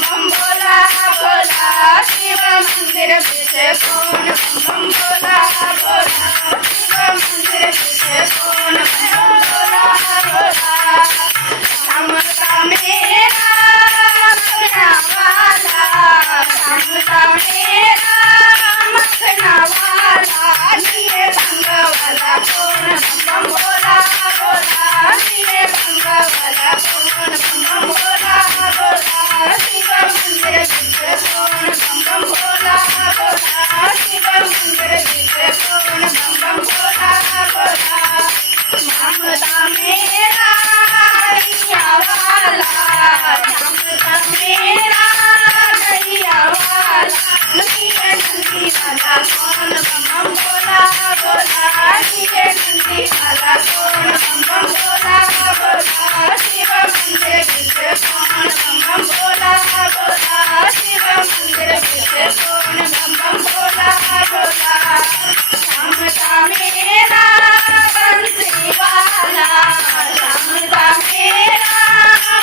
बम भोला भोला शिव मंदिर पीछे कौन बम भोला भोला शिव मंदिर पीछे कौन बम भोला भोला समता मेरा मखना वाला समता मेरा मखना वाला नीले रंग वाला कौन बम भोला भोला नीले रंग वाला कौन बम भोला भोला शिव मंदिर पीछे कौन बम भोला भोला शिव मंदिर पीछे कौन बम भोला भोला ममता मेरा गैया वाला ममता मेरा गैया वाला नीले नंदी वाला कौन बम भोला भोला नीले नंदी वाला कौन बम भोला भोला शिव मंदिर पीछे कौन बम भोला भोला शिव मंदिर पीछे कौन बम भोला भोला समता मेरा बंसी वाला समता मेरा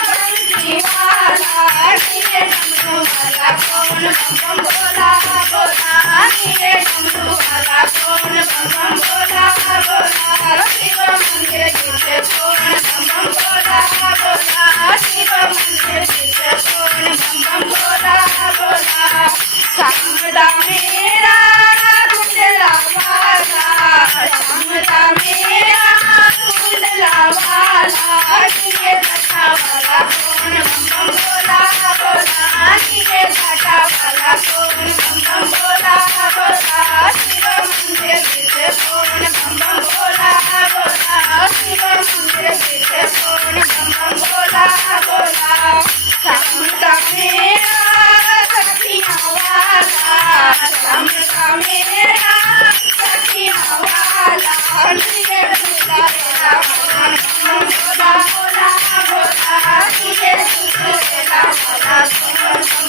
बंसी वाला नीले डमरू वाला कौन बम भोला भोला नीले डमरू वाला कौन बम भोला भोला शिव मंदिर पीछे कौन बम भोला भोला शिव मंदिर पीछे कौन बम भोला भोला समता मेरा कुंडला वाला समता मेरा कुंडला वाला नीले घटा वाला कौन बम भोला भोला नीले घटा वाला कौन बम भोला भोला शिव मंदिर पीछे कौन बम भोला भोला शिव मंदिर पीछे कौन बम भोला भोला समता मेरा सखिया वाला समता मेरा सखिया वाला नीले झूला वाला बम भोला भोला भोला नीले झूला वाला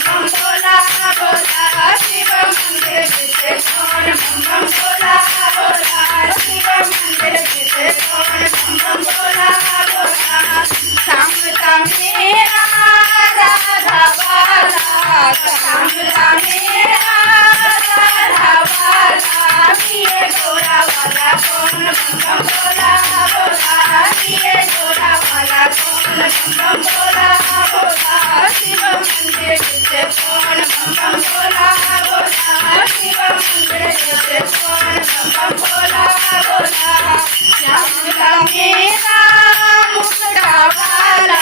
बम भोला भोला शिव मंदिर पीछे कौन बम भोला भोला शिव मंदिर पीछे कौन बम भोला भोला समता मेरा राधा वाला समता मेरा राधा वाला पिए गोरा वाला कौन बम भोला भोला पिए गोरा वाला कौन बम भोला भोला शिव मंदिर पीछे कौन बम भोला भोला शिव मंदिर पीछे कौन बम भोला भोला समता मेरा मुकुटा वाला